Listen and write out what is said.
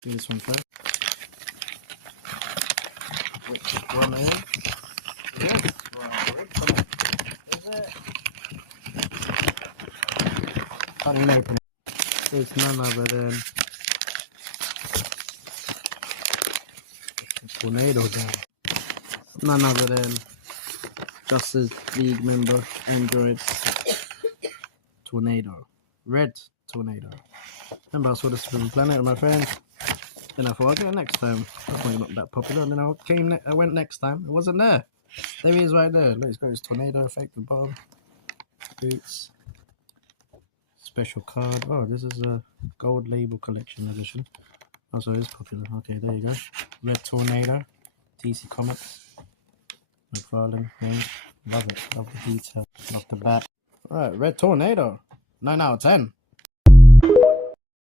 Do this one first. Which one is? This one. Which one is it? Can't even open it. There's none other than Tornado down. None other than Justice League member Android Tornado. Red Tornado. Remember I saw this from Planet with my friends. Then I thought I'll get it next time. That's probably not that popular. And then I went next time. It wasn't there. There he is right there. Look, it's got his tornado effect at the bottom. Boots. Special card. Oh, this is a gold label collection edition. Also, it is popular. Okay, there you go. Red Tornado. DC Comics. McFarlane name. Love it. Love the detail. Love the back. Alright, Red Tornado. 9 out of 10.